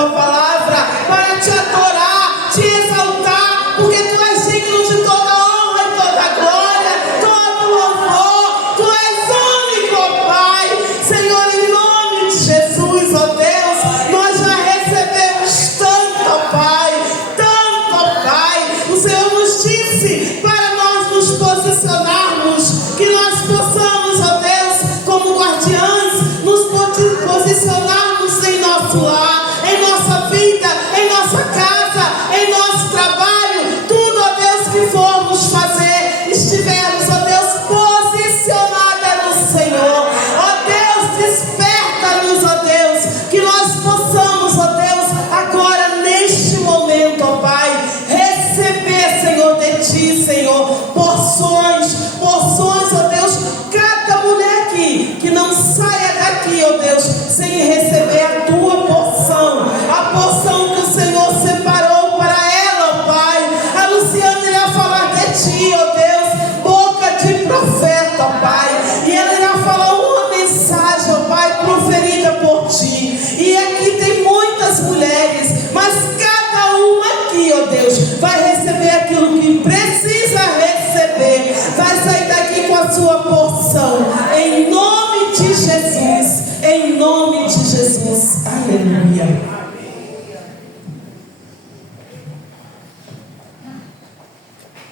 tua palavra, para te adorar, te exaltar, porque tu és digno de toda honra e toda glória, todo louvor. Tu és único, ó Pai. Senhor, em nome de Jesus, ó Deus, nós já recebemos tanto, ó Pai, tanto, ó Pai. O Senhor nos disse para nós nos posicionarmos, que nós possamos, ó Deus, como guardiães, nos posicionarmos em nosso lar, em nossa vida, em nossa casa, em nosso trabalho, tudo, ó Deus, que formos fazer, estivermos, ó Deus, posicionada no Senhor. Ó Deus, desperta-nos, ó Deus, que nós possamos, ó Deus, agora neste momento, ó Pai, receber, Senhor, de Ti, Senhor, porções, ó Deus, cada mulher aqui, que não saia daqui, ó Deus, sem receber a Tua porção, a porção que o Senhor separou para ela, ó Pai. A Luciana irá falar de Ti, ó Deus, boca de profeta, ó Pai, e ela irá falar uma mensagem, ó Pai, proferida por Ti. E aqui tem muitas mulheres, mas cada uma aqui, ó Deus, vai receber aquilo que precisa receber, vai sair daqui com a sua porção, em nome de Jesus, em nome de Jesus, aleluia.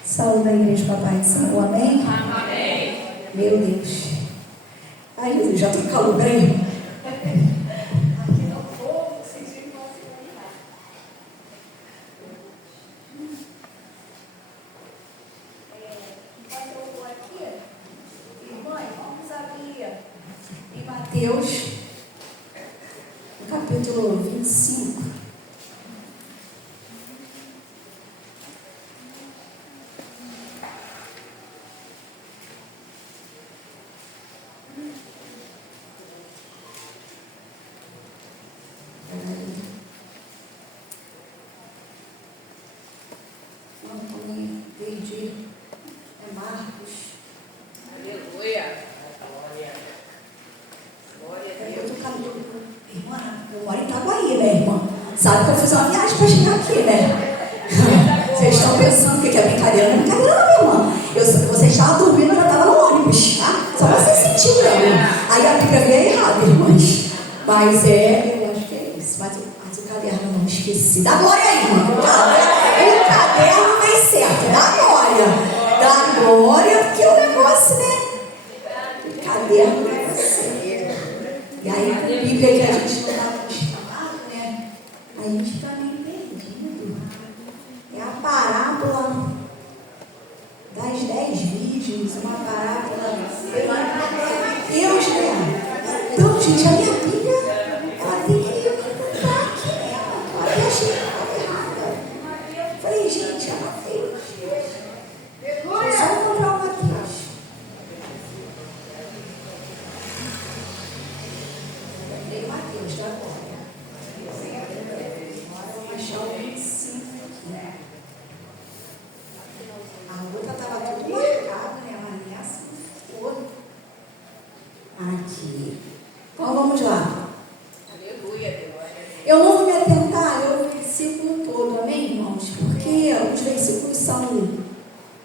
Saúde a igreja, papai do Senhor, amém? Amém. Meu Deus. Ai, já estou calibrando. Aqui não vou sentir possibilidade. Enquanto eu vou aqui, irmãs, vamos abrir em Mateus, no capítulo 25. Não me perdi. É Marcos. Aleluia. Glória a Eu Deus. tô caminhando. Irmã, eu moro em Itaguaí, né, irmã? Sabe que eu fiz uma viagem para chegar aqui, né? Vocês estão pensando que é brincadeira? Não é brincadeira, não, irmã. Você estava dormindo, eu já estava no ônibus, tá? Só você sentiu, não. Aí a Bíblia veio errada, irmãs. Mas eu acho que é isso. Mas o caderno eu não esqueci. Dá glória aí, irmã. O caderno vem certo. Dá glória. Dá glória, porque o negócio, né? O caderno é você. E aí, a Bíblia que a gente não está acostumado, né? A gente está meio perdido. É a parábola das 10 virgens, uma parábola. Deus, né? Então, gente, a minha Bíblia, ela tem que mudar aqui nela. Eu até achei que estava errada. Falei, gente, ela fez. Só comprar uma aqui. Lembrei Mateus, tá agora. Agora eu vou achar o 25 aqui. A outra estava tudo marcado, né? Mas nessa ficou. Aqui. Então vamos lá. Aleluia. Eu não vou me atentar ao versículo todo, amém, irmãos? Porque os versículos são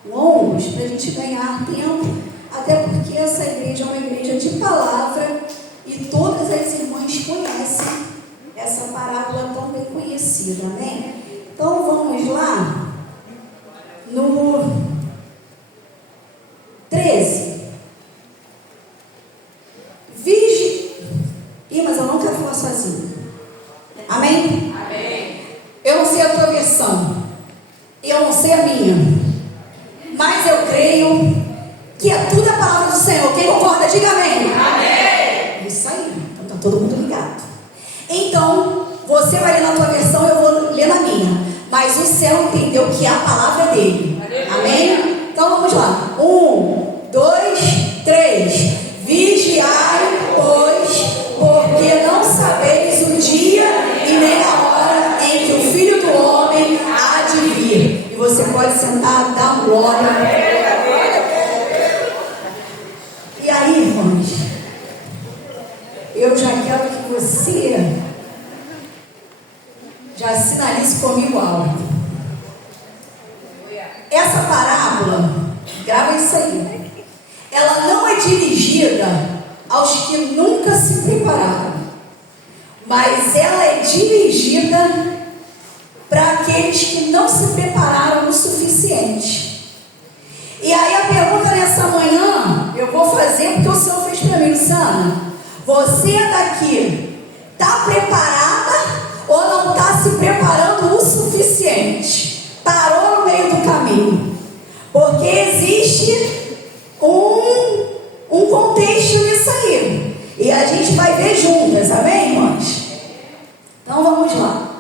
longos para a gente ganhar tempo, até porque essa igreja é uma igreja de palavra e todas as irmãs conhecem essa parábola tão bem conhecida, amém? Então vamos lá no 13. Mas eu não quero falar sozinha. Amém? Amém. Eu não sei a tua versão, eu não sei a minha, mas eu creio que é tudo a palavra do Senhor. Quem concorda, diga amém. Amém. Isso aí, então tá todo mundo ligado. Então, você vai ler na tua versão, eu vou ler na minha, mas o céu entendeu que a palavra é dele. Amém? Então vamos lá. 1, 2, 3. Vigiai, pois, porque não sabeis o dia e nem a hora em que o Filho do Homem há de vir. E você pode sentar, dar glória. E aí, irmãos, eu já quero que você Já sinalize comigo algo. Essa parábola, grava isso aí. Ela não é dirigida aos que nunca se prepararam, mas ela é dirigida para aqueles que não se prepararam o suficiente. E aí a pergunta nessa manhã, eu vou fazer porque o Senhor fez para mim, Luciana. Você daqui, está preparada ou não está se preparando o suficiente? Parou no meio do caminho. Porque existe um contexto nisso aí. E a gente vai ver juntas, amém, irmãos? Então vamos lá.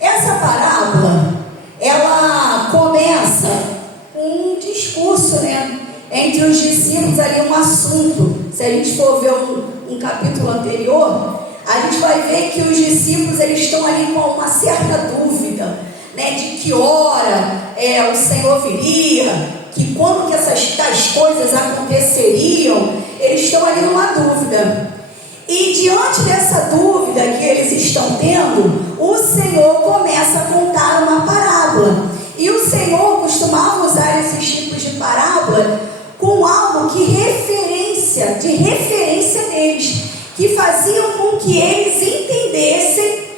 Essa parábola, ela começa com um discurso, né, entre os discípulos ali, um assunto. Se a gente for ver um capítulo anterior, a gente vai ver que os discípulos, eles estão ali com uma certa dúvida, né, de que hora o Senhor viria, que quando que essas tais coisas aconteceriam. Eles estão ali numa dúvida. E diante dessa dúvida que eles estão tendo, o Senhor começa a contar uma parábola. E o Senhor costumava usar esses tipos de parábola com algo de referência deles, que faziam com que eles entendessem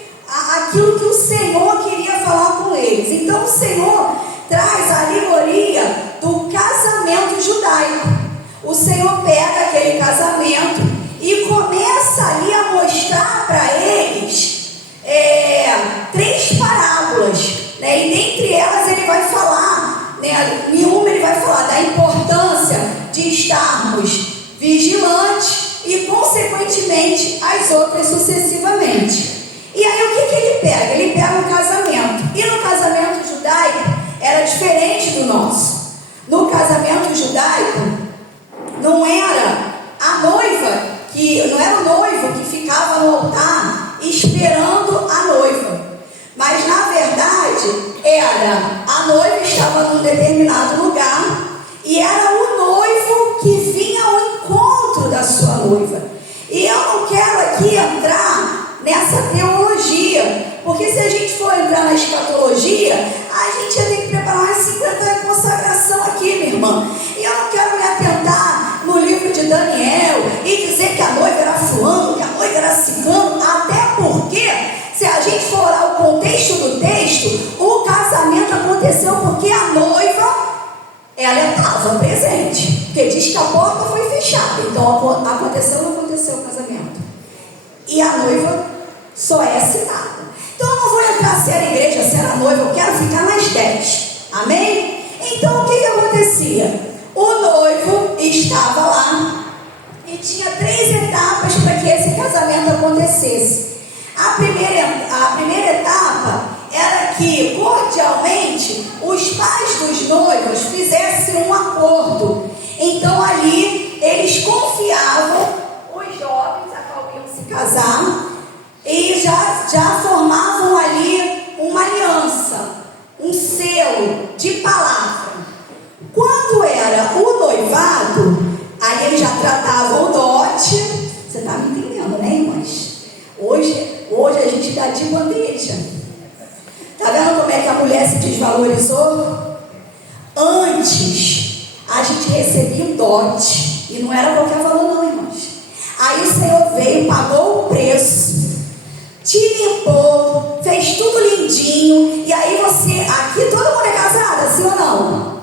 aquilo que o Senhor queria falar com eles. Então o Senhor traz a alegoria do casamento judaico. O Senhor pega aquele casamento e começa ali a mostrar para eles 3 parábolas, né? E dentre elas ele vai falar, né, em uma ele vai falar da importância de estarmos vigilantes e consequentemente as outras sucessivamente. E aí o que ele pega? Ele pega o casamento. E no casamento judaico era diferente do nosso. No casamento judaico não era a noiva, não era o noivo que ficava no altar esperando a noiva, mas na verdade era a noiva estava num determinado lugar e era o noivo que vinha ao encontro da sua noiva. E eu não quero aqui entrar nessa teologia, porque se a gente for entrar na escatologia, a gente ia ter que preparar umas 50 anos de consagração aqui, minha irmã. E eu não quero me atentar no livro de Daniel e dizer que a noiva era fulano, que a noiva era ciclano, até porque, se a gente for olhar o contexto do texto, o casamento aconteceu porque a noiva, ela estava presente, porque diz que a porta foi fechada, então aconteceu ou não aconteceu o casamento? E a noiva só é citada. Então eu não vou entrar se era igreja, se era noiva, eu quero ficar nas 10, amém? Então o que acontecia? O noivo estava lá e tinha 3 etapas para que esse casamento acontecesse. A primeira etapa era que cordialmente os pais dos noivos fizessem um acordo. Então ali eles confiavam os jovens a qual iam se casar e já formavam ali uma aliança, um selo de palavra. Quando era o noivado, aí eles já tratavam o dote. Você está me entendendo, né, irmãs? Hoje a gente dá de bandeja. Está vendo como é que a mulher se desvalorizou? Antes, a gente recebia um dote. E não era qualquer valor não, irmãos. Aí o Senhor veio, pagou o preço, te limpou, fez tudo lindinho. E aí você, aqui todo mundo é casada, sim ou não?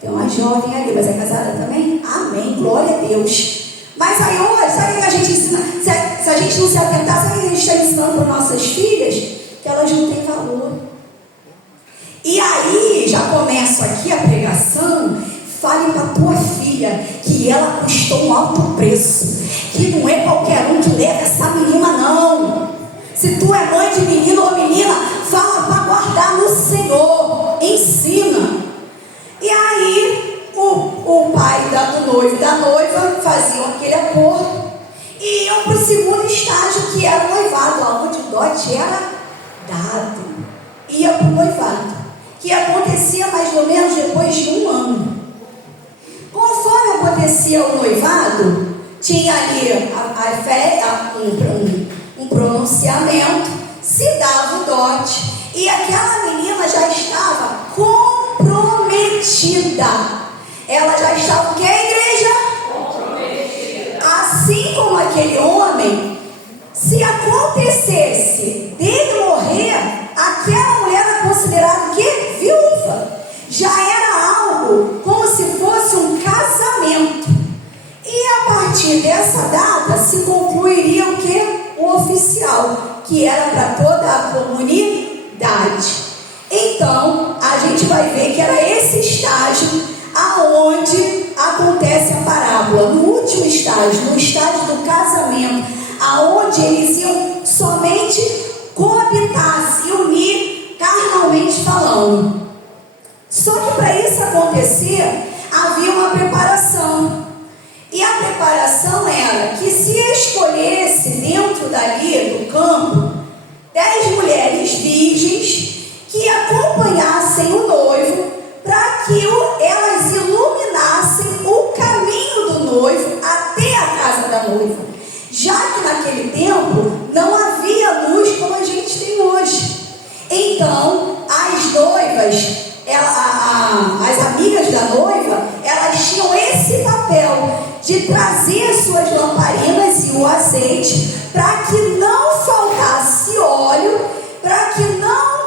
Tem uma jovem ali, mas é casada também? Amém, glória a Deus. Mas aí hoje, sabe o que a gente ensina? Se a gente não se atentar, sabe o que a gente está ensinando para nossas filhas? Que elas não têm valor. E aí, já começo aqui a pregação. Fale para tua filha que ela custou um alto preço, que não é qualquer um que leva essa menina não. Se tu é mãe de menino ou menina, fala para guardar no Senhor, ensina. E aí o pai do noivo e da noiva faziam aquele acordo e iam para o segundo estágio, que era o noivado, onde o dote era dado. Ia para o noivado, que acontecia mais ou menos depois de 1 ano. Conforme acontecia o noivado, tinha ali um pronunciamento se dava o dote e aquela menina já estava comprometida. Ela já estava o que, igreja? Comprometida. Assim como aquele homem, se acontecesse dele morrer, aquela mulher era considerada o quê? Viúva. Já era algo como se fosse um casamento. E a partir dessa data se concluiria o quê? O oficial, que era para toda a comunidade. Então, a gente vai ver que era esse estágio aonde acontece a parábola. No último estágio, no estágio do casamento, aonde eles iam somente coabitar, se unir carnalmente falando. Só que para isso acontecer, havia uma preparação. E a preparação era que se escolhesse dentro dali do campo 10 mulheres virgens que acompanhassem o noivo para que elas iluminassem o caminho do noivo até a casa da noiva. Já que naquele tempo não havia luz como a gente tem hoje. Então, as noivas, as amigas da noiva, elas tinham esse papel de trazer suas lamparinas e o azeite para que não faltasse óleo, para que não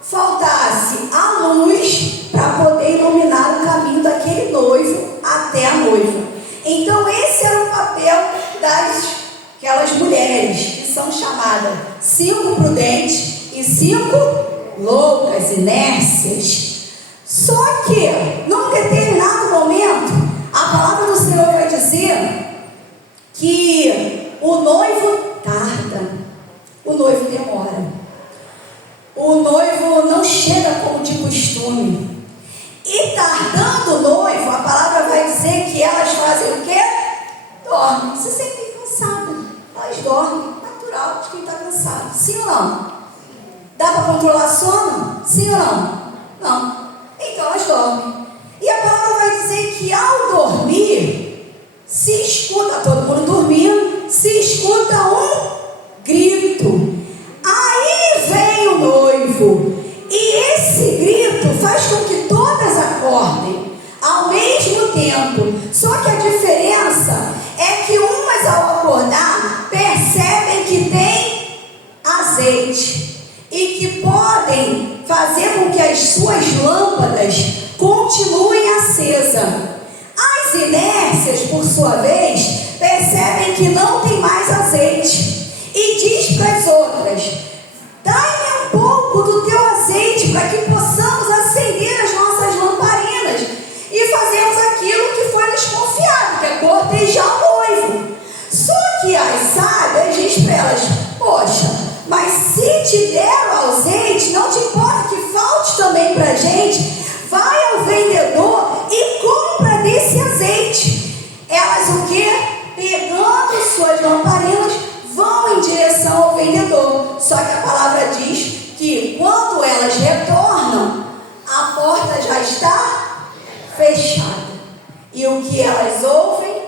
faltasse a luz para poder iluminar o caminho daquele noivo até a noiva. Então esse era o papel daquelas mulheres que são chamadas 5 prudentes e 5 loucas, inércias. Só que num determinado momento a palavra do Senhor vai dizer que o noivo tarda, o noivo demora. O noivo não chega como de costume. E tardando o noivo, a palavra vai dizer que elas fazem o quê? Dormem. Se sentem cansadas. Elas dormem, natural de quem está cansado. Sim ou não? Dá para controlar sono? Sim ou não? Não. Então elas dormem. E a palavra vai dizer que ao dormir, se escuta, todo mundo dormindo, se escuta um grito. Aí vem o noivo, e esse grito faz com que todas acordem ao mesmo tempo. Só que a diferença é que umas ao acordar percebem que tem azeite e que podem fazer com que as suas lâmpadas continuem acesas. As inércias, por sua vez, percebem que não tem mais azeite e diz para as outras: dai-me um pouco do teu azeite para que possamos acender as nossas lamparinas e fazermos aquilo que foi nos confiado, que é cortejar o noivo. Só que as sábias diz para elas: poxa, mas se te deram azeite, não te importa que falte também para a gente, vai ao vendedor e compra desse azeite. Elas o quê? Pegando suas lamparinas, vão em direção ao vendedor. Só que a palavra diz que quando elas retornam, a porta já está fechada. E o que elas ouvem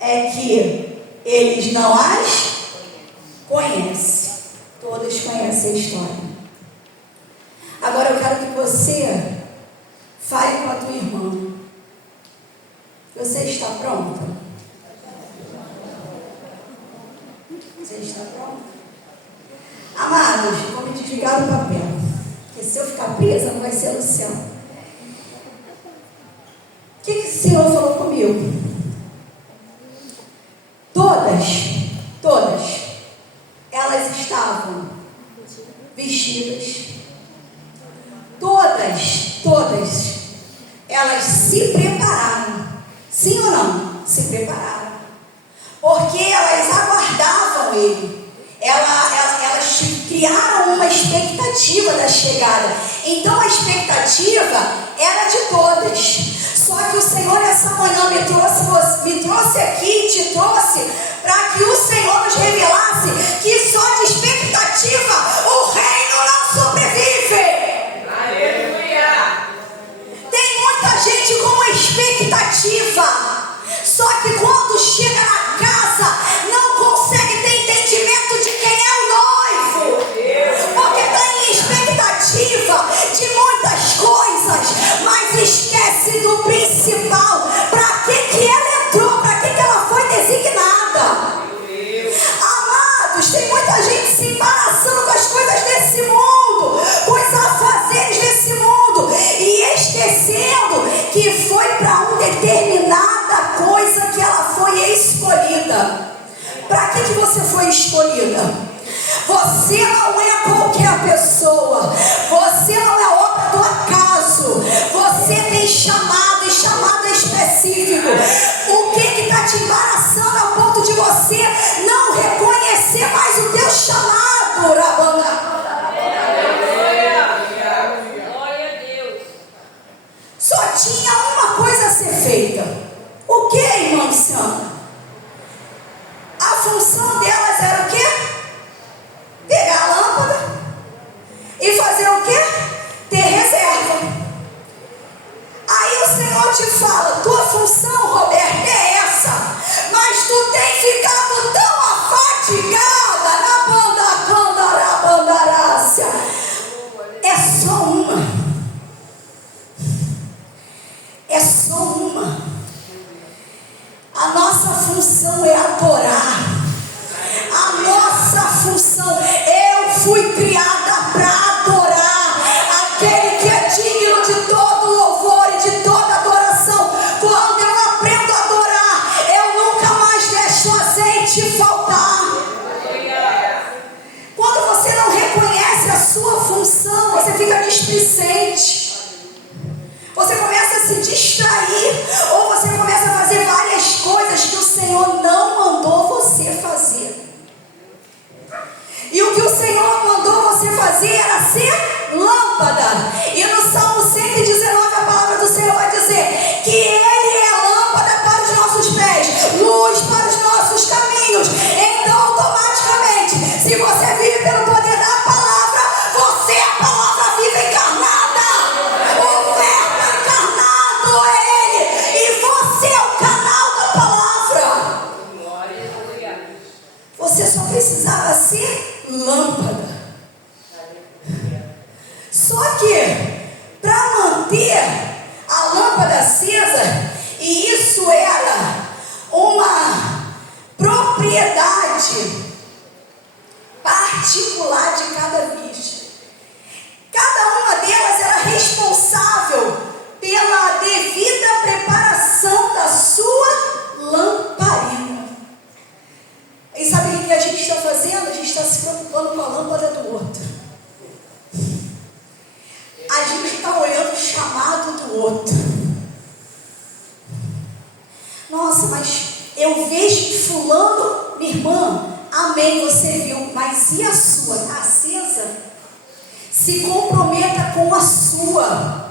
é que eles não as conhecem. Todos conhecem a história. Agora eu quero que você fale com a tua irmã. Você está pronta? Você está pronta? Amados, vou me desligar do papel, porque se eu ficar presa não vai ser no céu. O que o Senhor falou comigo? Todas, elas estavam vestidas. Todas, elas se prepararam. Sim ou não? Se prepararam. Porque elas aguardavam ele. Elas criaram uma expectativa da chegada. Então a expectativa era de todas. Só que o Senhor essa manhã me trouxe aqui, te trouxe para que o Senhor nos revelasse que só de expectativa o reino não sobrevive. Aleluia! Tem muita gente com expectativa, só que quando chega na casa não consegue ter entendimento de quem é o noivo, te falo, tua função, Roberto, é essa. Mas tu tem ficado tão afadigada na bandarácia. É só uma. É só uma. A nossa função é adorar. A nossa função, eu fui criada para adorar aquele que é digno de todo louvor e de toda adoração. Quando eu aprendo a adorar, eu nunca mais deixo o azeite faltar. Quando você não reconhece a sua função, você fica displicente. Você começa a se distrair, ou você começa a fazer várias coisas que o Senhor não mandou você fazer. E o que o Senhor mandou você fazer era ser lâmpada. E no Salmo 119 a palavra do Senhor vai dizer que Ele é lâmpada para os nossos pés, luz para os nossos caminhos. Então automaticamente, se você vive pelo poder da palavra, você é a palavra viva encarnada. O verbo encarnado é Ele, e você é o canal da palavra. Você só precisava ser lâmpada. Só que para manter a lâmpada acesa, e isso era uma propriedade particular de cada virgem. Cada uma delas era responsável pela devida preparação da sua lamparina. E sabe o que a gente está fazendo? A gente está se preocupando com a lâmpada do outro. A gente está olhando o chamado do outro. Nossa, mas eu vejo que fulano, minha irmã, amém, você viu, mas e a sua? Está acesa? Se comprometa com a sua.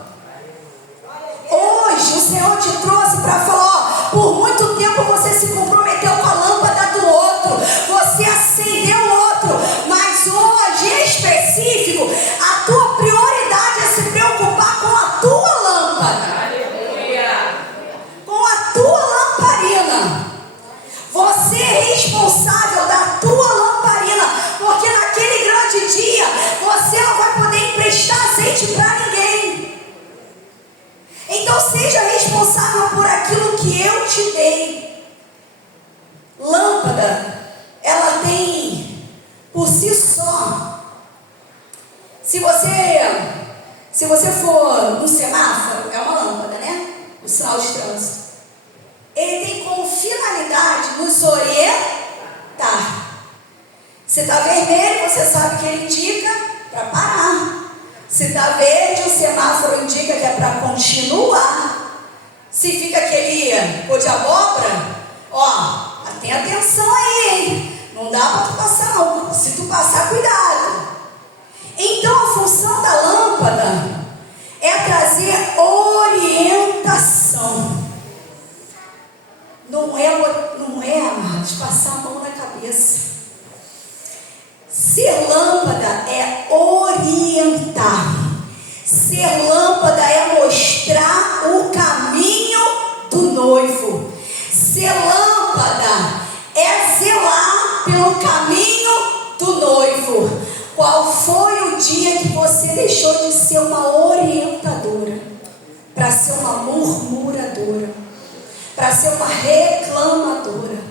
Hoje o Senhor te trouxe para falar, ó, por muito tempo você se comprometeu com a lâmpada do outro, você acendeu o outro, mas hoje em específico, a tua prioridade é se preocupar com a tua lâmpada. Aleluia. Com a tua lamparina. Você é responsável da tua lamparina, porque naquele grande dia você não vai poder emprestar azeite para ninguém. Então seja responsável por aquilo que eu te dei. Lâmpada, ela tem por si só. Se você for no semáforo, é uma lâmpada, né? O sinal de trânsito. Ele tem como finalidade nos orientar. Se está vermelho, você sabe que ele indica para parar. Se está verde, o semáforo indica que é para continuar. Se fica aquele cor de abóbora, ó, tem atenção aí, hein? Não dá para tu passar não. Se tu passar, cuidado. Então a função da lâmpada é trazer orientação. Não é, amados, passar a mão na cabeça. Ser lâmpada é orientar. Ser lâmpada é mostrar o caminho do noivo. Ser lâmpada é zelar pelo caminho do noivo. Qual foi o dia que você deixou de ser uma orientadora para ser uma murmuradora, para ser uma reclamadora?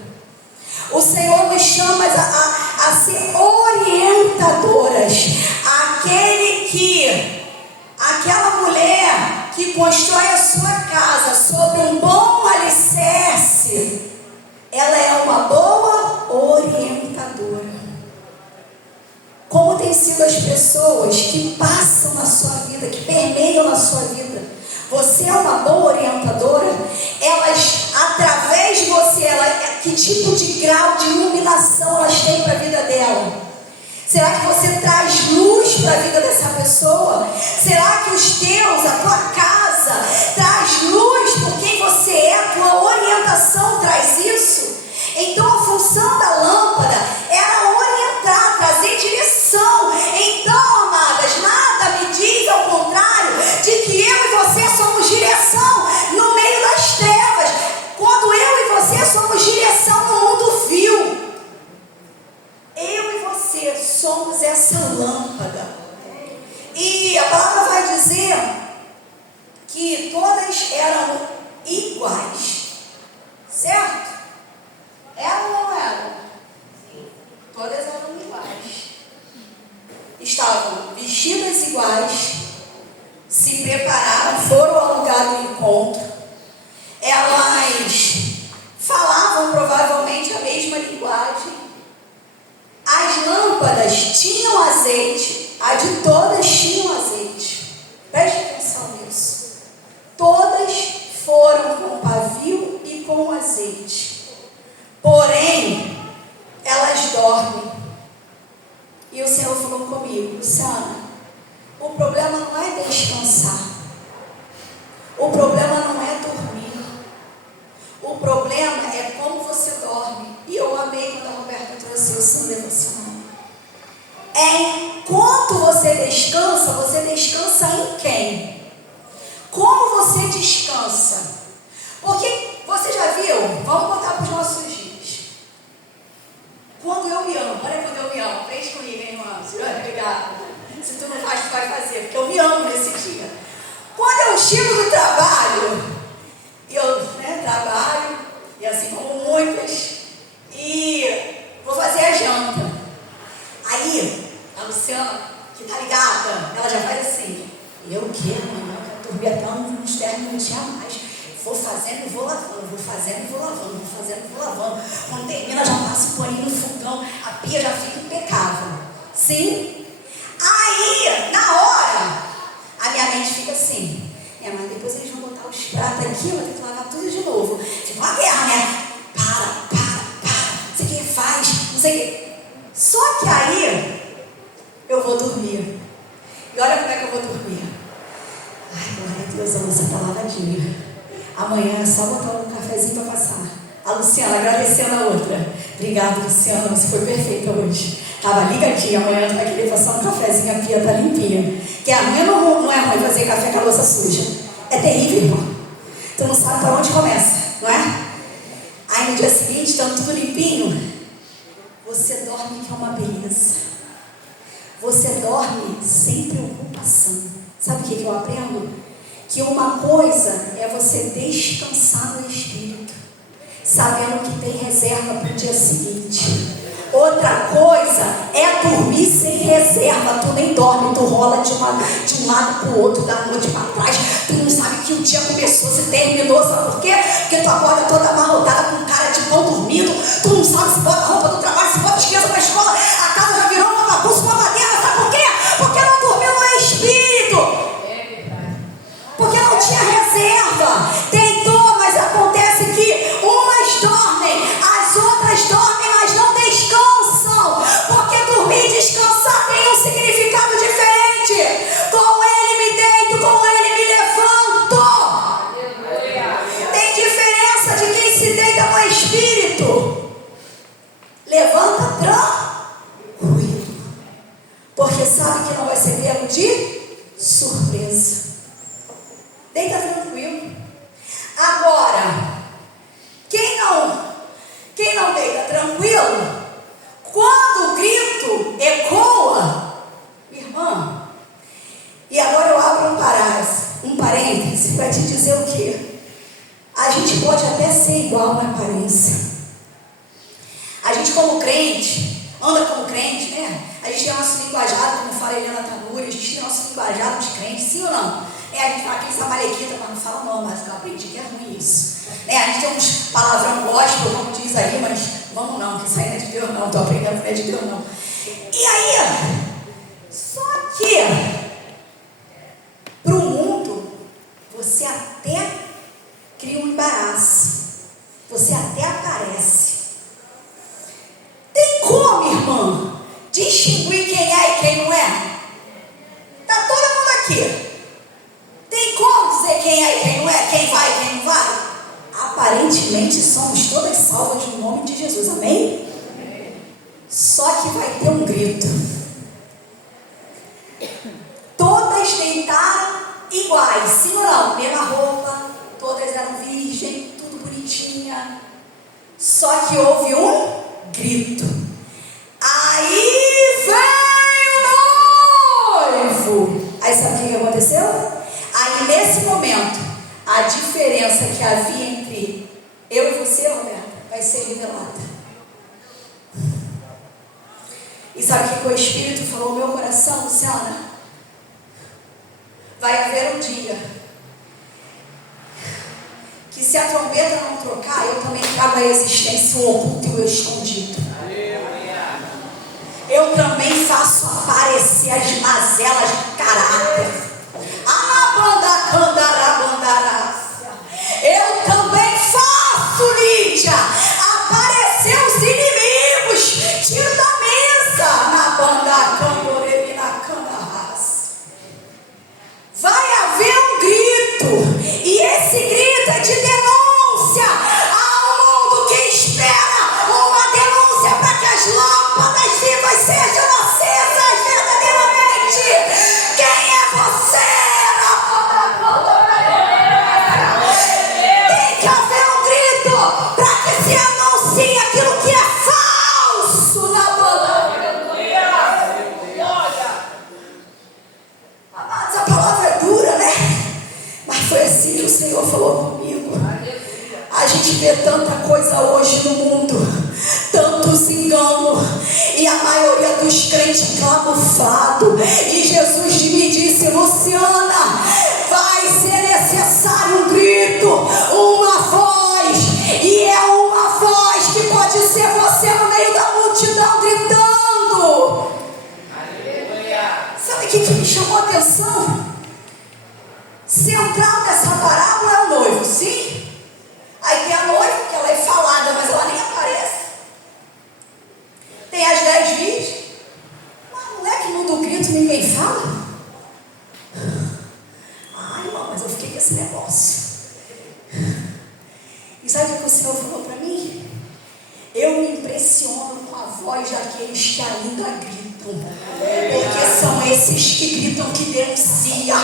O Senhor nos chama a ser orientadoras. Aquela mulher que constrói a sua casa sobre um bom alicerce, ela é uma boa orientadora. Como tem sido as pessoas que passam na sua vida, que permeiam na sua vida? Você é uma boa orientadora? Elas, através de você, que tipo de grau de iluminação elas têm para a vida dela? Será que você traz luz para a vida dessa pessoa? Será que os teus, a tua casa, traz luz por quem você é? A tua orientação traz isso? Então a função da lâmpada era orientar, trazer direção. Então, amadas, nada me diz ao contrário de que eu e você somos direção no meio vestidas iguais, se prepararam, foram ao lugar do encontro. Elas falavam provavelmente a mesma linguagem. As lâmpadas tinham azeite, a de todas tinham azeite. Preste atenção nisso. Todas foram com pavio e com azeite. Porém, elas dormem. E o Senhor falou comigo: Luciana, o problema não é descansar. O problema não é dormir. O problema é como você dorme. E eu amei quando a Roberta trouxe o seu devocional. Enquanto você descansa em quem? Como você descansa? Porque você já viu? Vamos botar para os nossos dias. Quando eu me amo, olha quando eu me amo. Fez comigo, hein, irmã? Obrigada. Se tu não faz, tu vai fazer, porque eu me amo nesse dia. Quando eu chego do trabalho, eu trabalho, e assim como muitas, e vou fazer a janta. Aí, a Luciana, que tá ligada, ela já faz assim: eu quero, mano, eu dormi até uns 10 minutinhos a mais. Vou fazendo e vou lavando, vou fazendo e vou lavando, vou fazendo e vou lavando. Quando termina, já passa o paninho no fogão, a pia já fica impecável. Sim? Aí, na hora, a minha mente fica assim: mas depois eles vão botar os pratos aqui, eu vou ter que lavar tudo de novo. Tipo uma guerra, né? Para, não sei o que faz, não sei o que. Só que aí, eu vou dormir. E olha como é que eu vou dormir. Ai, glória a Deus, a luz está lavadinha. Amanhã é só botar um cafezinho para passar. A Luciana agradecendo a outra. Obrigada, Luciana, você foi perfeita hoje. Estava ligadinha, amanhã tu vai querer passar um cafezinho, a pia está limpinha. Que a minha não é ruim fazer café com a louça suja. É terrível, irmão. Tu não sabe para onde começa, não é? Aí no dia seguinte, estando tudo limpinho, você dorme que é uma beleza. Você dorme sem preocupação. Sabe o que eu aprendo? Que uma coisa é você descansar no espírito, sabendo que tem reserva para o dia seguinte. Outra coisa é dormir sem reserva. Tu nem dorme, tu rola de um lado para o outro, da noite para trás. Tu não sabe que o dia começou, se terminou. Sabe por quê? Porque tu acorda toda amarrotada com cara de pão dormido. Tu não sabe se bota a roupa do trabalho, se bota as crianças para a escola. A casa já virou uma bagunça, uma baderna. Sabe por quê? Porque não dormiu no espírito. Porque não tinha reserva. Tentou, mas acontece que umas dormem, as outras dormem, mas não descansam. Porque dormir e descansar tem um significado diferente. Com ele me deito, com ele me levanto. Tem diferença de quem se deita no espírito. Levanta tranquilo, porque sabe que não vai ser pego de surpresa. Deita tranquilo. Agora, quem não deita tranquilo, quando o grito ecoa, irmã, e agora eu abro um parêntese para te dizer o quê? A gente pode até ser igual na aparência. A gente como crente, anda como crente, né? A gente tem nosso linguajado, como fala Helena Tanuri, a gente tem nosso linguajado de crente, sim ou não? A gente fala aquele samalequita, mas não fala não, mas eu aprendi que é ruim isso. A gente tem uns palavrão gospel, como diz aí, mas vamos não, que isso aí não é de Deus não, estou aprendendo que não é de Deus não. E aí, só que, para o mundo, você até cria um embaraço, você até aparece. Tem como, irmã, distinguir quem é e quem não é? Está todo mundo aqui. Tem como dizer quem é e quem não é, quem vai e quem não vai? Aparentemente somos todas salvas no nome de Jesus, amém? Só que vai ter um grito. Todas deitaram iguais, sim ou não? Mesma roupa, todas eram virgem, tudo bonitinha. Só que houve um grito. Aí veio o noivo. Aí sabe o que aconteceu? Aí nesse momento, a diferença que havia entre eu e você, Roberta, vai ser revelada. E sabe o que o Espírito falou no meu coração, Luciana? vai haver um dia que, se a trombeta não trocar, eu também trago à existência o oculto e o escondido. Eu também faço aparecer as mazelas de caráter. Eu também faço, Lídia, aparecer os inimigos. Tiro da mesa na banda candorei na candarraça. Vai haver um grito, e esse grito é de denúncia ao mundo que espera uma denúncia para que as lâmpadas vivas sejam acesas verdadeiramente. Quem é você? Tem que haver um grito para que se anuncie aquilo que é falso na banda. Amados, a palavra é dura, né? Mas foi assim que o Senhor falou comigo. A gente vê tanta coisa hoje no mundo, tantos enganos, e a maioria dos crentes camuflado. E Jesus me disse: Luciana, vai ser necessário um grito, uma voz, e é uma voz que pode ser você no meio da multidão gritando. Sabe o que me chamou a atenção? Central dessa parábola é o noivo, sim? Aí tem a noiva, que ela é falada, mas ela nem aparece. Tem as 10 virgens. Mas não é que no mundo do grito ninguém fala? Ai, irmão, mas eu fiquei com esse negócio. E sabe o que o Senhor falou para mim? Eu me impressiono com a voz daqueles que ainda gritam. Porque são esses que gritam que denunciam.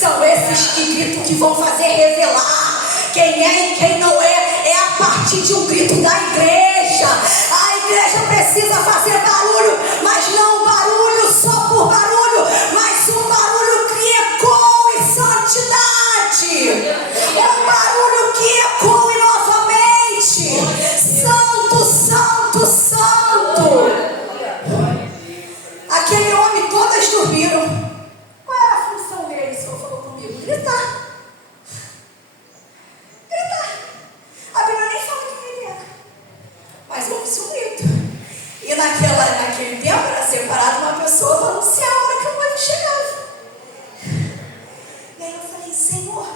São esses que gritam que vão fazer revelar quem é e quem não é. É a partir de um grito da igreja. A igreja precisa fazer barulho, mas não um barulho só por barulho, mas um barulho que ecoe santidade. Um barulho que ecoe novamente. Santo, santo, santo. Aquele homem, todas dormiram. Qual era a função dele? O Senhor falou comigo: gritar. A Bíblia nem fala que ele era, mas ouve-se um grito. E naquele tempo era separado uma pessoa para anunciar a hora que o noivo chegava. E aí eu falei: Senhor,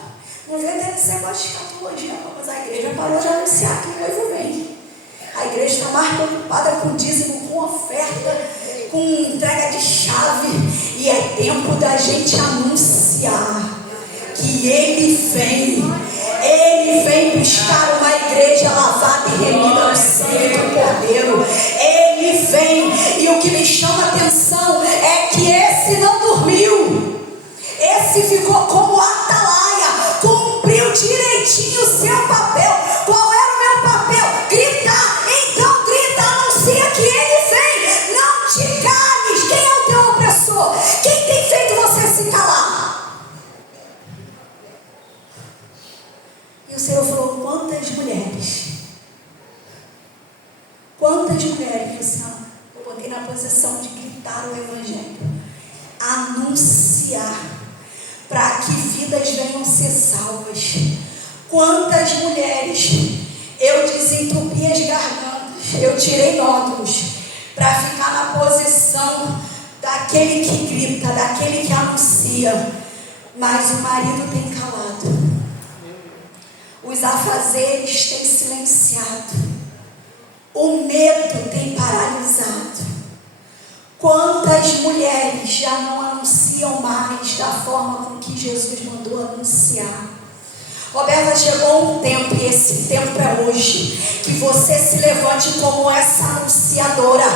não vem desse negócio de escatologia, mas a igreja parou de anunciar que o noivo vem. A igreja está mais preocupada com dízimo, com oferta, com entrega de chave. E é tempo da gente anunciar que Ele vem. Ele vem buscar uma igreja lavada e remida no sangue do Cordeiro. Ele vem. E o que me chama a atenção é que esse não dormiu. Esse ficou como atalaia. Cumpriu direitinho o seu papel. Qual era o meu papel? Gritar. Então grita, anuncia que Ele vem. Não te cales. Quem é o teu opressor? Quem tem feito você se calar? E o Senhor falou: quantas mulheres, Luciana, eu botei na posição de gritar o Evangelho, anunciar, para que vidas venham ser salvas. Quantas mulheres eu desentupi as gargantas, eu tirei nódulos, para ficar na posição daquele que grita, daquele que anuncia, mas o marido tem calado. Os afazeres têm silenciado. O medo tem paralisado. Quantas mulheres já não anunciam mais da forma com que Jesus mandou anunciar? Roberta, chegou um tempo, e esse tempo é hoje, que você se levante como essa anunciadora.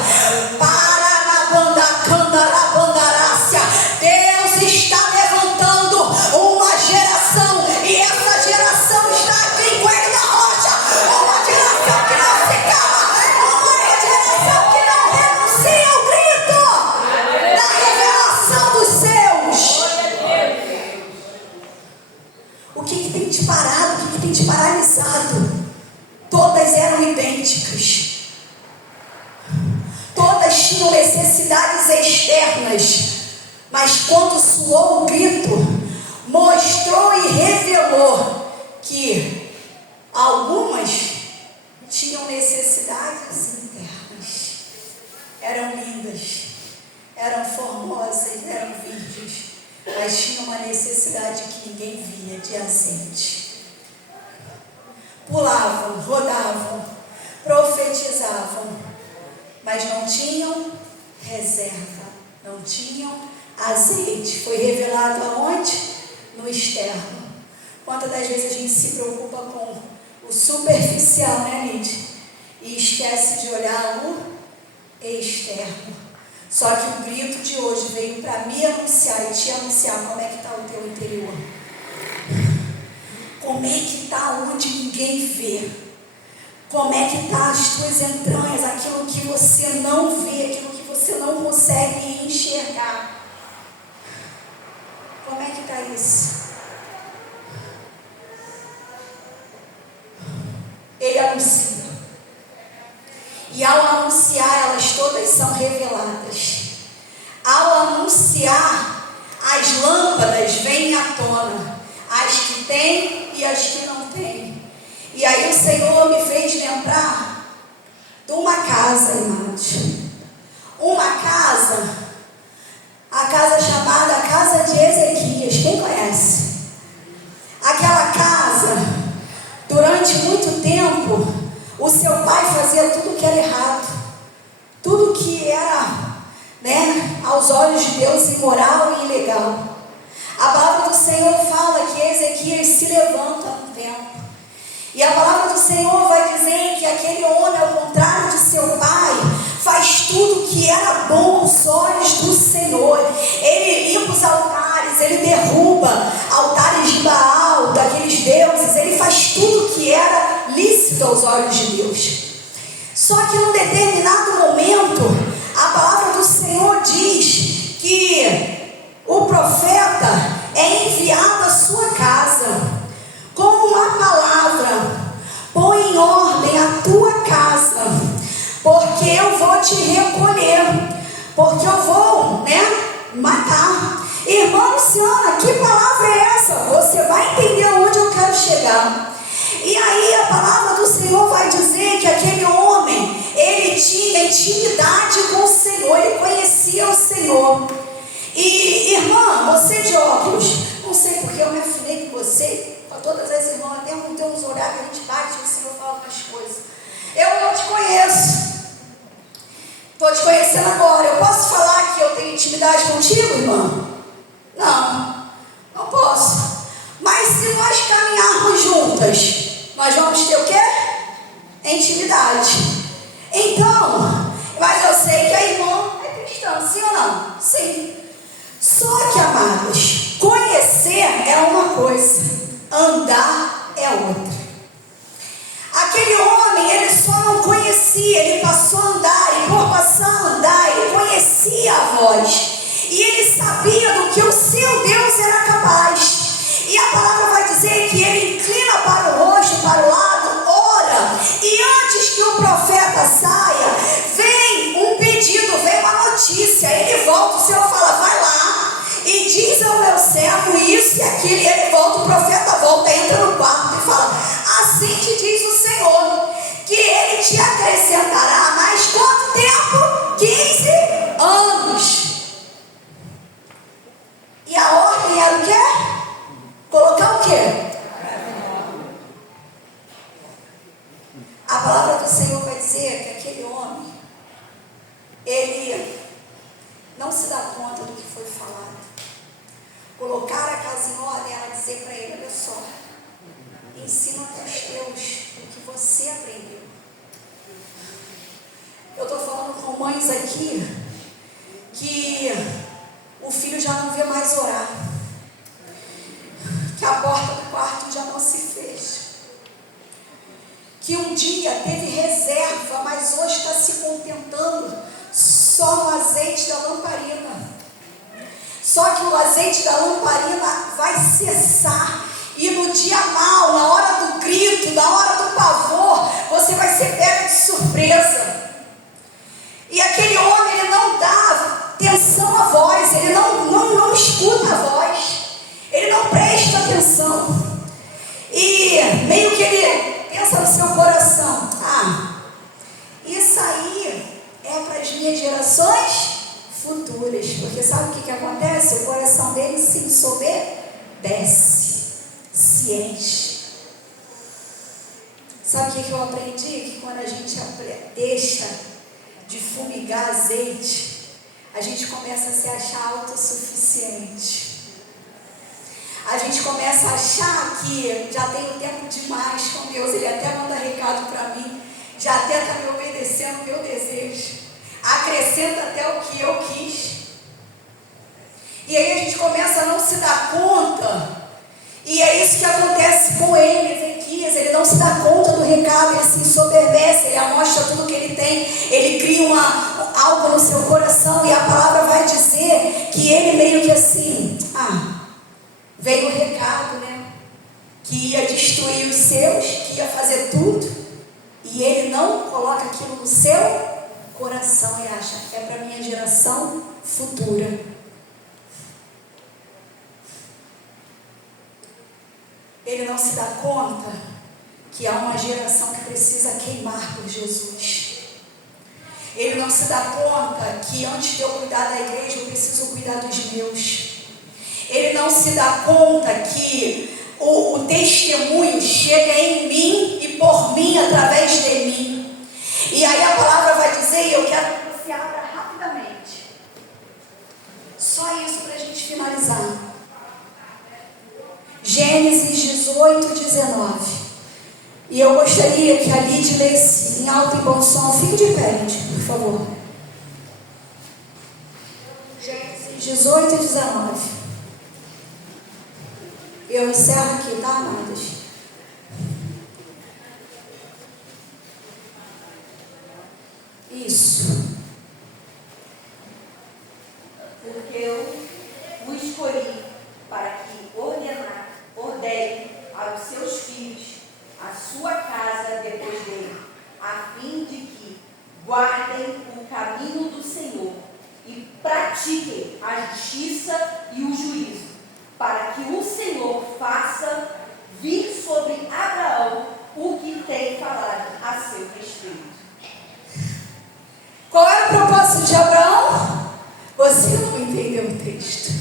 Para na banda, candara, bandarácia. Deus está levantando uma geração, e essa geração está aqui em Coelho da Rocha. Uma geração que não se cala, uma geração que não renuncia ao grito da revelação dos seus. O que tem te parado? O que tem te paralisado? Todas eram idênticas. Todas tinham necessidades externas. Mas quando soou o grito, mostrou e revelou que algumas tinham necessidades internas, eram lindas, eram formosas, eram virgens, mas tinham uma necessidade que ninguém via, de azeite. Pulavam, rodavam, profetizavam, mas não tinham reserva, não tinham azeite. Foi revelado aonde? No externo. Quantas das vezes a gente se preocupa com o superficial, né, Lídia? E esquece de olhar o externo. Só que o grito de hoje veio para me anunciar e te anunciar como é que está o teu interior. Como é que está onde ninguém vê? Como é que está as tuas entranhas, aquilo que você não vê, aquilo que você não consegue enxergar? Como é que está isso? Ele anuncia. E ao anunciar, elas todas são reveladas. Ao anunciar, as lâmpadas vêm à tona, as que têm e as que não têm. E aí o Senhor me fez lembrar de uma casa, irmãos. Uma casa, a casa chamada Casa de Ezequias. Quem conhece? Aquela casa, durante muito tempo, o seu pai fazia tudo que era errado, tudo que era, aos olhos de Deus, imoral e ilegal. A palavra do Senhor fala que Ezequias se levanta no tempo. E a palavra do Senhor vai dizer que aquele homem, ao contrário de seu pai, faz tudo que era bom aos olhos do Senhor. Ele limpa os altares, ele derruba altares de Baal, daqueles deuses. Ele faz tudo que era lícito aos olhos de Deus. Só que num determinado momento, a palavra do Senhor diz que o profeta é enviado à sua casa com uma palavra: põe em ordem a tua casa, porque eu vou te recolher, porque eu vou, matar. Irmã Luciana, que palavra é essa? Você vai entender onde eu quero chegar. E aí a palavra do Senhor vai dizer que aquele homem, ele tinha intimidade com o Senhor, ele conhecia o Senhor. E irmã, você de óculos, não sei porque eu me afinei com você, com todas as irmãs, até tem uns horários que a gente bate e o Senhor fala umas coisas. Eu não te conheço, estou te conhecendo agora. Eu posso falar que eu tenho intimidade contigo, irmã? Não posso. Mas se nós caminharmos juntas, nós vamos ter o quê? Intimidade. Então, mas eu sei que a irmã é cristã, sim ou não? Sim. Só que, amados, conhecer é uma coisa, andar é outra. Aquele homem, ele só não conhecia, ele passou a andar, e por passar a andar, ele conhecia a voz, e ele sabia do que o seu Deus era capaz. E a palavra vai dizer que ele inclina para o rosto, para o lado, ora, e antes que o profeta saia, vem um pedido, vem uma notícia. Ele volta, o Senhor fala: vai lá e diz ao meu servo isso e aquilo. E ele volta, o profeta volta, entra no quarto e fala: assim te diz o Senhor, que ele te acrescentará mais quanto tempo? 15 anos. E a ordem era o quê? Colocar o quê? A palavra do Senhor vai dizer que aquele homem, ele não se dá conta do que foi falado. Colocar a casa em ordem era dizer para ele: olha só, ensina aos teus o que você aprendeu. Eu estou falando com mães aqui que o filho já não vê mais orar, que a porta do quarto já não se fecha, que um dia teve reserva, mas hoje está se contentando só no azeite da lamparina. Só que o azeite da lamparina vai cessar, e no dia mau, na hora do grito, na hora do pavor, você vai ser pega de surpresa. E aquele homem, ele não dá atenção à voz, ele não escuta a voz, ele não presta meio que ele pensa no seu coração: isso aí é para as minhas gerações futuras. Porque sabe o que acontece? O coração dele se ensoberbece, se enche. Sabe o que eu aprendi? Que quando a gente deixa de fumigar azeite, a gente começa a se achar autossuficiente. A gente começa a achar que já tenho tempo demais com Deus. Ele até manda recado para mim, já até está me obedecendo o meu desejo, acrescenta até o que eu quis. E aí a gente começa a não se dar conta. E é isso que acontece com ele, Ezequias. Ele não se dá conta do recado, ele se ensoberbece, ele amostra tudo que ele tem, ele cria algo no seu coração. E a palavra vai dizer que ele meio que assim, veio o recado, né? Que ia destruir os seus, que ia fazer tudo, e ele não coloca aquilo no seu coração e acha: é para minha geração futura. Ele não se dá conta que há uma geração que precisa queimar por Jesus. Ele não se dá conta que antes de eu cuidar da igreja, eu preciso cuidar dos meus. Ele não se dá conta que o testemunho chega em mim e por mim, através de mim. E aí a palavra vai dizer, e eu quero que você abra rapidamente. Só isso para a gente finalizar. Gênesis 18, 19. E eu gostaria que a Lide lesse em alto e bom som. Fique de pé, Lide, por favor. Gênesis 18, 19. Eu encerro aqui, tá, amados? Isso. Porque eu o escolhi para que ordene aos seus filhos a sua casa depois dele, a fim de que guardem o caminho do Senhor e pratiquem a justiça e o juízo, para que o Senhor faça vir sobre Abraão o que tem falado a seu respeito. Qual era o propósito de Abraão? Você não entendeu o texto.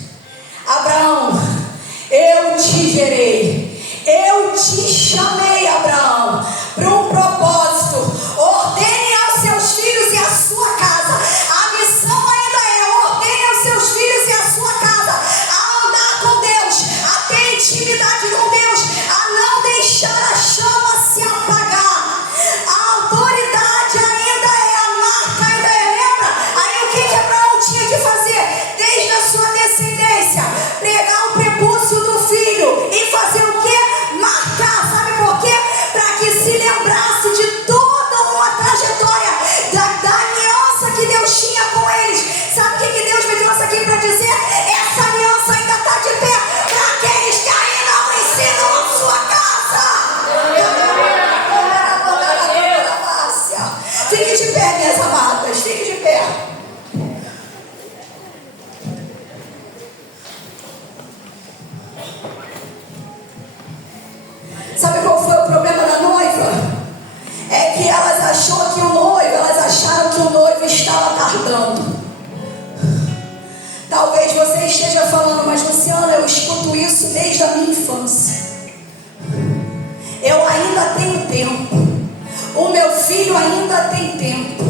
Abraão, eu te gerei, eu te chamei, Abraão, para um propósito. Ordene aos seus filhos e à sua casa. A missão ainda é: ordene aos seus filhos e à sua casa a andar com Deus, a ter intimidade com Deus, a não deixar a chama se apagar. A autoridade ainda é, a marca ainda é. Lembra? Aí o que Abraão tinha que fazer? Desde a sua descendência, pregar o prepúcio do filho e fazer o quê? Marcar. Sabe por quê? Para que se lembrasse de toda uma trajetória da aliança que Deus tinha com eles. Sabe o que Deus me trouxe aqui para dizer? Essa aliança ainda está de pé para aqueles que ainda não ensinam a sua casa. Fique de pé, minhas amadas, fique de pé. Sabe qual foi o problema da noiva? É que elas acharam que o noivo estava tardando. Talvez você esteja falando: mas Luciana, eu escuto isso desde a minha infância. Eu ainda tenho tempo. O meu filho ainda tem tempo.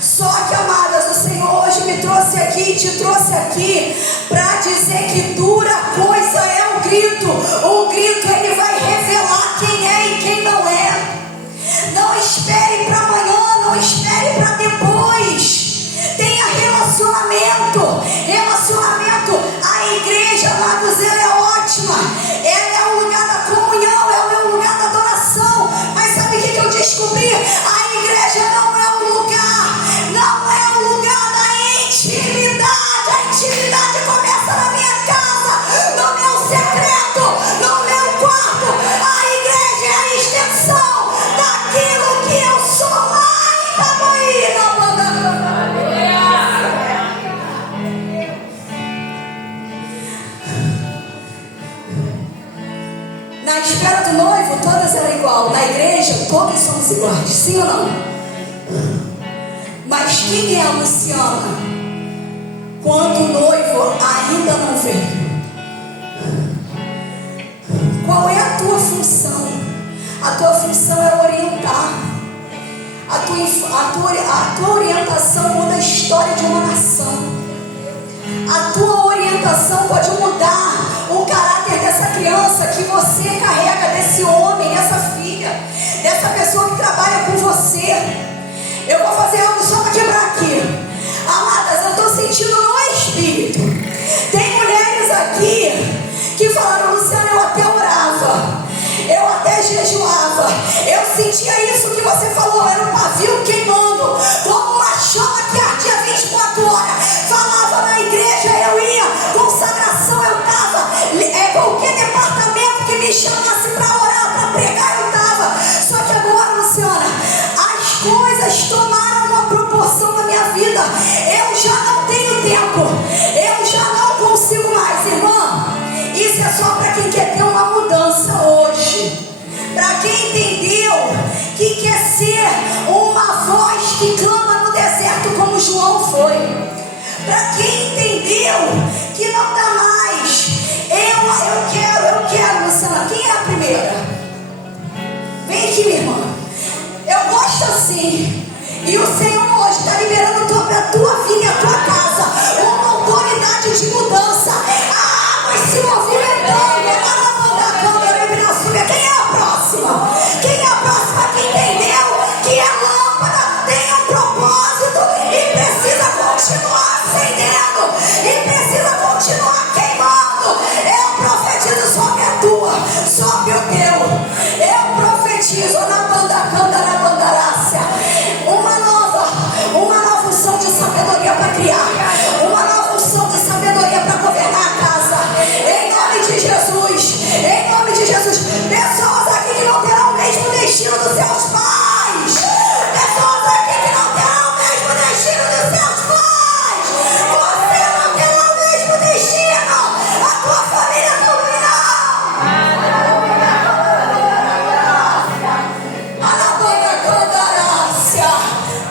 Só que, amadas, o Senhor hoje me trouxe aqui, te trouxe aqui para dizer que dura coisa é o grito. O grito, ele vai revelar quem é e quem não é. Não espere para amanhã, não espere para depois. Tenha relacionamento. A igreja, amados, ela é ótima. Ela é o lugar da comunhão, ela é o lugar da adoração. Mas sabe o que eu descobri? A igreja não é o lugar da intimidade. A intimidade começa na minha casa, no meu secreto, no meu do noivo, todas eram igual. Na igreja, todos somos iguais. Sim ou não? Mas quem é a Luciana quando o noivo ainda não veio? Qual é a tua função? A tua função é orientar. A tua orientação muda a história de uma nação. A tua orientação pode mudar o caráter dessa criança que você carrega, desse homem, dessa filha, dessa pessoa que trabalha com você. Eu vou fazer algo só para quebrar aqui. Amadas, eu estou sentindo no espírito. Tem mulheres aqui que falaram: Luciana, eu até orava, eu até jejuava, eu sentia isso que você falou, era um pavio queimando, como uma chama que ardia 24 horas. Falava na igreja, eu ia, consagração eu estava, qualquer departamento que me chamasse para orar, para pregar, eu estava. Só que agora, Luciana, as coisas tomaram uma proporção na minha vida. Eu já não tenho tempo, eu já não consigo mais, irmã. Isso é só para quem quer ter uma mudança hoje, para quem entendeu que quer ser uma voz que clama no deserto como João foi, para quem entendeu que não dá mais. Eu quero, Luciana. Quem é a primeira? Vem aqui, minha irmã. Eu gosto assim. E o Senhor hoje está liberando sobre a tua vida e a tua casa uma autoridade de mudança. Águas se movimentando. Quem é a próxima? Quem é a próxima que entendeu que a lâmpada tem um propósito e precisa continuar acendendo e precisa continuar queimando? Eu profetizo sobre a tua, sobre o teu. Eu profetizo na banda canta, na bandarácia, uma nova unção de sabedoria para criar, uma nova unção de sabedoria para governar a casa. Em nome de Jesus, em nome de Jesus. Pessoas aqui que não terão o mesmo destino dos seus pais. Pessoas aqui que não terão o mesmo destino dos seus pais. Você não terá o mesmo destino. A tua família também não.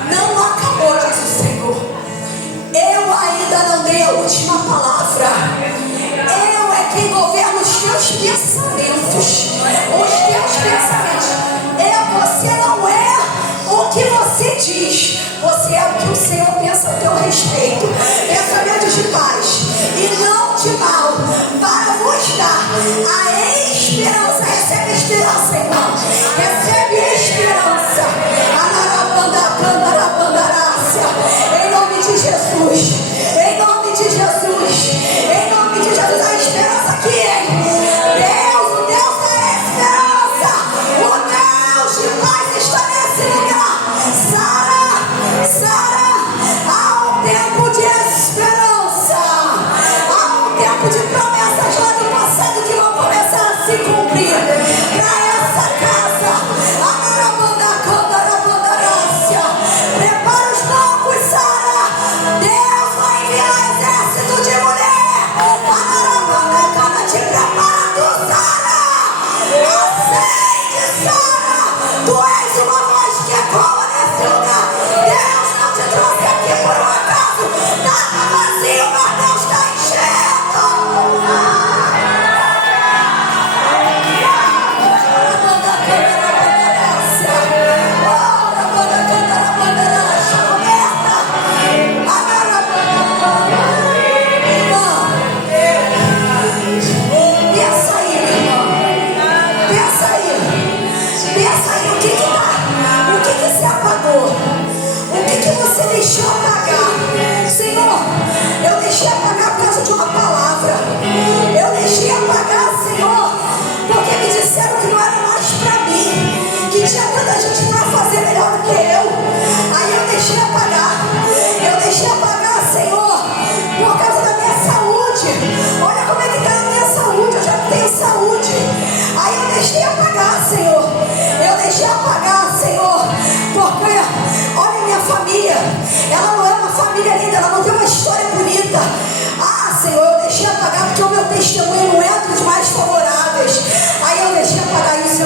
Não acabou, diz o Senhor. Eu ainda não dei a última palavra. Eu é quem governa os teus pensamentos. Os teus pensamentos. Você não é o que você diz. Você é o que o Senhor pensa a teu respeito. Pensamentos de paz e não de mal, para vos dar a esperança. Recebe esperança, irmão. Recebe esperança. Em nome de Jesus. Em nome de Jesus. Em nome de Jesus. A esperança aqui, hein? Deus, o Deus da esperança. O Deus de paz está nesse lugar. Sara, há um tempo de esperança. Há um tempo de promessas lá do passado que vão começar a se cumprir. Para essa casa. Prepara os bancos, Sara. Deus vai enviar exército de mulher. Te prepara, tu, Sara. Acende, Sara. Tu és uma voz que ecoa nesse lugar. Deus não te trouxe aqui por um acaso. Nada vazio, mas Deus está enchendo. Pensa aí, o que se apagou? O que você deixou apagar? Senhor, eu deixei apagar por causa de uma palavra. Eu deixei apagar, Senhor, porque me disseram que não era mais para mim, que tinha tanta gente para fazer melhor do que eu. Aí eu deixei apagar. Eu deixei apagar, Senhor, por causa da minha saúde. Olha como é que está a minha saúde. Eu já tenho saúde. Aí eu deixei apagar, Senhor. Eu deixei apagar, Senhor, porque olha minha família, ela não é uma família linda, ela não tem uma história bonita. Senhor, eu deixei apagar porque o meu testemunho não é dos mais favoráveis. Aí eu deixei apagar isso.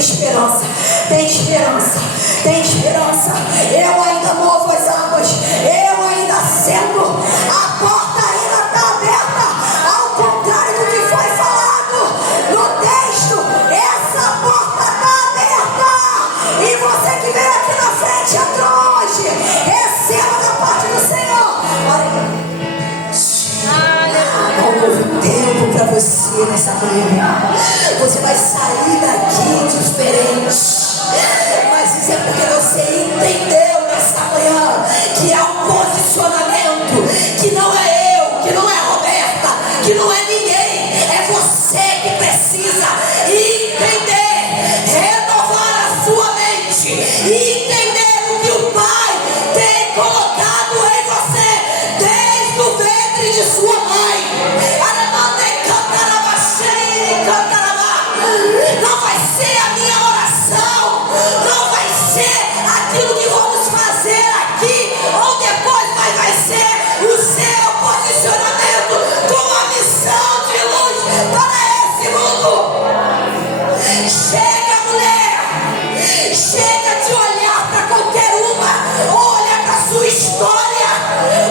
esperança, tem esperança, tem esperança. Eu ainda movo as águas, eu ainda acendo, a porta ainda está aberta, ao contrário do que foi falado no texto, essa porta está aberta, e você que veio aqui na frente entrou hoje, receba da parte do Senhor. Olha, há um novo tempo para você nessa manhã. Você vai sair daqui diferente. Mas isso é porque você entendeu nessa manhã que há um posicionamento, que não é eu, que não é a Roberta, que não é ninguém, é você que precisa entender, renovar a sua mente e entender o que o Pai tem colocado em você desde o ventre de sua mãe. Não vai ser a minha oração, não vai ser aquilo que vamos fazer aqui ou depois, mas vai ser o seu posicionamento com a missão de luz para esse mundo. Chega, mulher, chega de olhar para qualquer uma, olha para a sua história,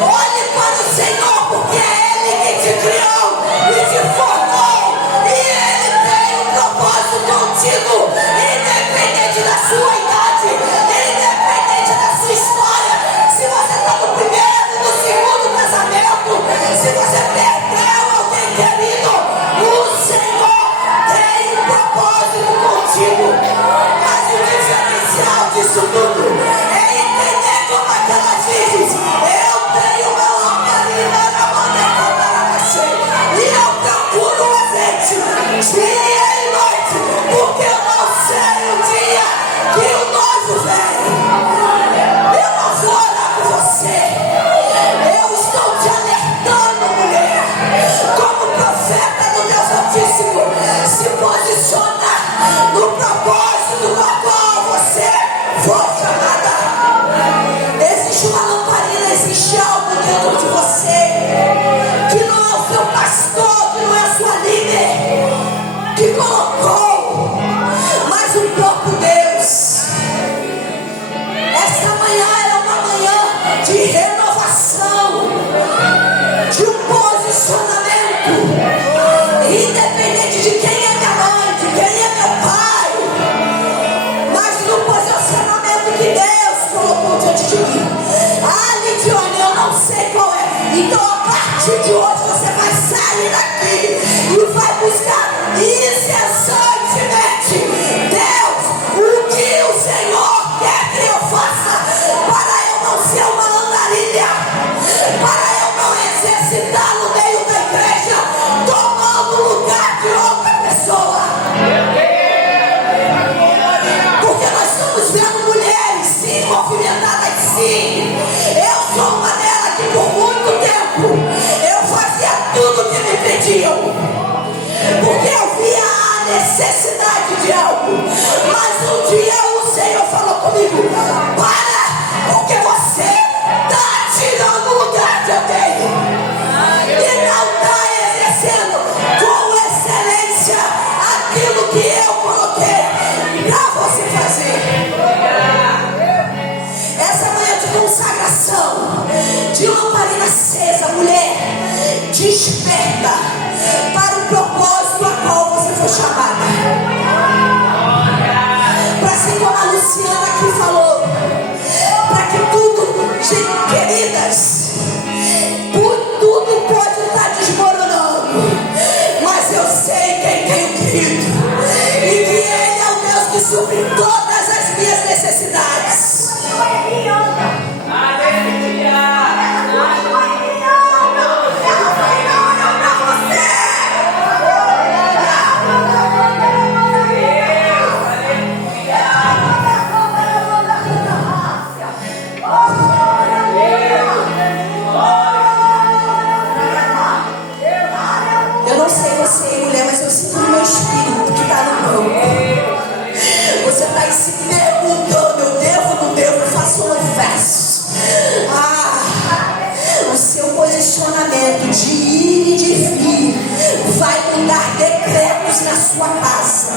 olhe para o Senhor, porque é Ele que te criou e te formou, e Ele tem um propósito contigo, independente da sua idade, independente da sua história. Se você está no primeiro, no segundo casamento, se você perdeu alguém querido, o Senhor tem um propósito contigo. Mas o diferencial disso tudo é entender como é que ela diz: eu tenho uma lamparina na maneira para você, e eu procuro o azeite dia e noite, porque eu não sei o dia que o noivo vem. Eu não vou orar por você, eu estou te alertando, mulher, como profeta do Deus Altíssimo. Se posiciona no propósito do qual você foi chamada. Existe uma lamparina, existe algo dentro de você que não é o seu pastor, que não é a sua líder que colocou, mas o próprio Deus. Esta manhã é uma manhã de renovação, de um posicionamento, independente de quem é minha mãe, de quem é meu pai, mas no posicionamento que Deus colocou diante de mim. Lidiane, eu não sei qual é, então a partir de hoje você vai sair daqui e vai buscar incessantemente, Deus, o que o Senhor quer que eu faça, para eu não ser uma andarilha, para eu não exercitar no meio da igreja, tomando o lugar de outra pessoa. Porque nós estamos vendo mulheres sim, movimentadas sim. Eu sou uma delas que por muito tempo eu fazia tudo que me pediam, porque eu via a necessidade de algo. Mas um dia o Senhor falou comigo: para, porque você está tirando o lugar de alguém e não está exercendo com excelência aquilo que eu coloquei para você fazer. Essa manhã de consagração, de lamparina acesa, mulher, desperta para o propósito a qual você foi chamada. Para ser como a Luciana aqui falou, para que tudo, gente, queridas, tudo pode estar desmoronando, mas eu sei quem tem o querido, e que Ele é o Deus que supre todas as minhas necessidades. Eu não sei você, mulher, mas eu sinto no meu espírito que está no banco. Você está aí se perguntando: eu devo ou não devo? Faça um verso. O seu posicionamento de ir e de vir vai mudar decretos na sua casa.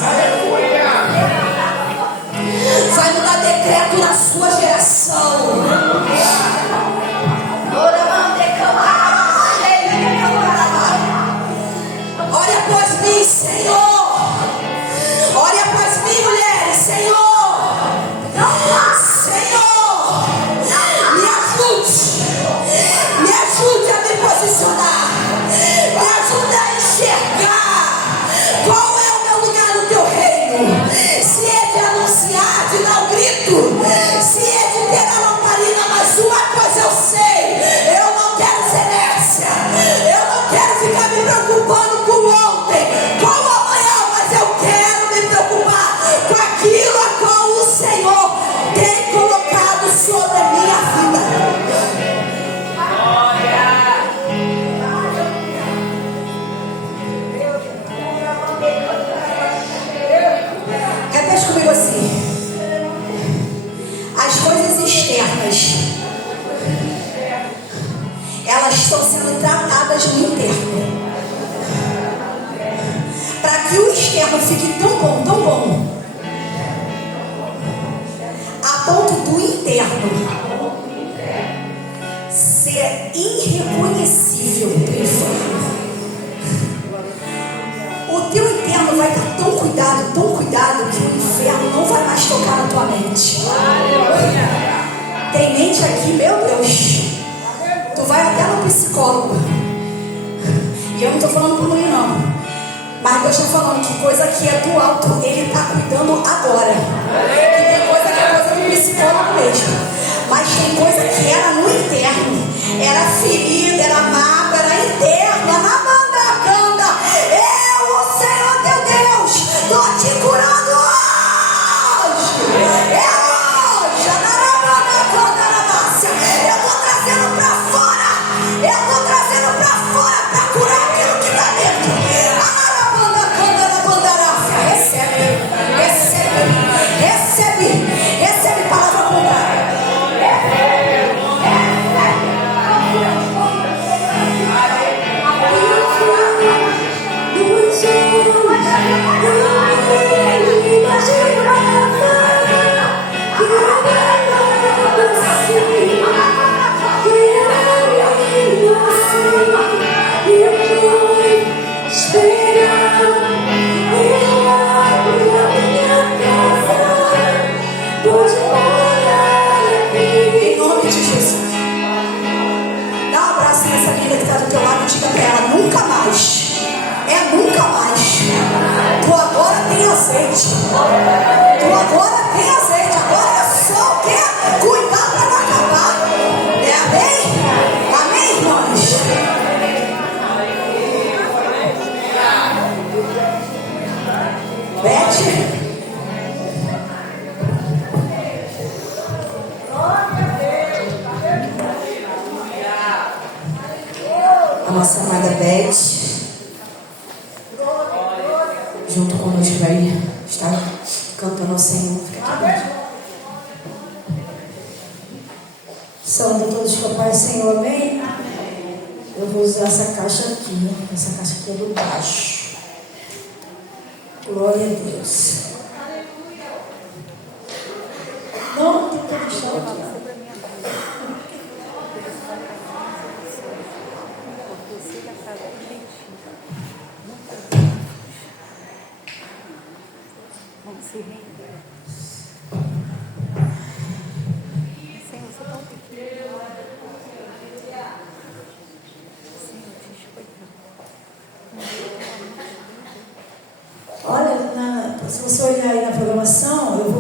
mim, Senhor. Ore após mim, mulheres, Senhor. Senhor, me ajude a me posicionar, me ajude a enxergar qual é o meu lugar no teu reino. Se é de anunciar, de dar um grito, se é de ter a lamparina, mas uma coisa eu sei, eu não quero ser inércia, eu não quero ficar me preocupando com o ontem, com o amanhã, mas eu quero me preocupar com aquilo a qual o Senhor tem colocado sobre a minha vida. Repete comigo assim: as coisas externas, elas estão sendo tratadas no interno, para que o externo fique tão bom, a ponto do interno ser irreconhecível do inferno. O teu interno vai estar tão cuidado, que o inferno não vai mais tocar na tua mente. Tem mente aqui, meu Deus. Tu vai até no psicólogo. E eu não estou falando por mim, não. Mas Deus está falando que coisa que é do alto, Ele está cuidando agora. E tem coisa que é coisa do psicólogo mesmo. Mas tem coisa que era no interno. Era ferida, era mágoa, era interna. Na banda canta. Eu, o Senhor teu Deus, estou te curando hoje. É hoje. Eu estou trazendo para fora. Eu estou trazendo para fora para curar aquilo que está dentro. Recebe palavra contrária. Em nome de Jesus, dá um abraço nessa linda que está do teu lado e diga para ela: nunca mais. É nunca mais. Tu agora tem azeite. Tu agora tem azeite. Agora é só o quê? Cuidar para não acabar. É amém? Amém, irmãos? Bete. A nossa amada Beth, junto conosco, vai estar cantando ao Senhor. Fica aqui. Saúde a todos com a paz, Senhor, amém? Eu vou usar essa caixa aqui. Essa caixa aqui é do baixo. Glória a Deus. Não, tem que deixar aqui. Olha, se você olhar aí na programação, eu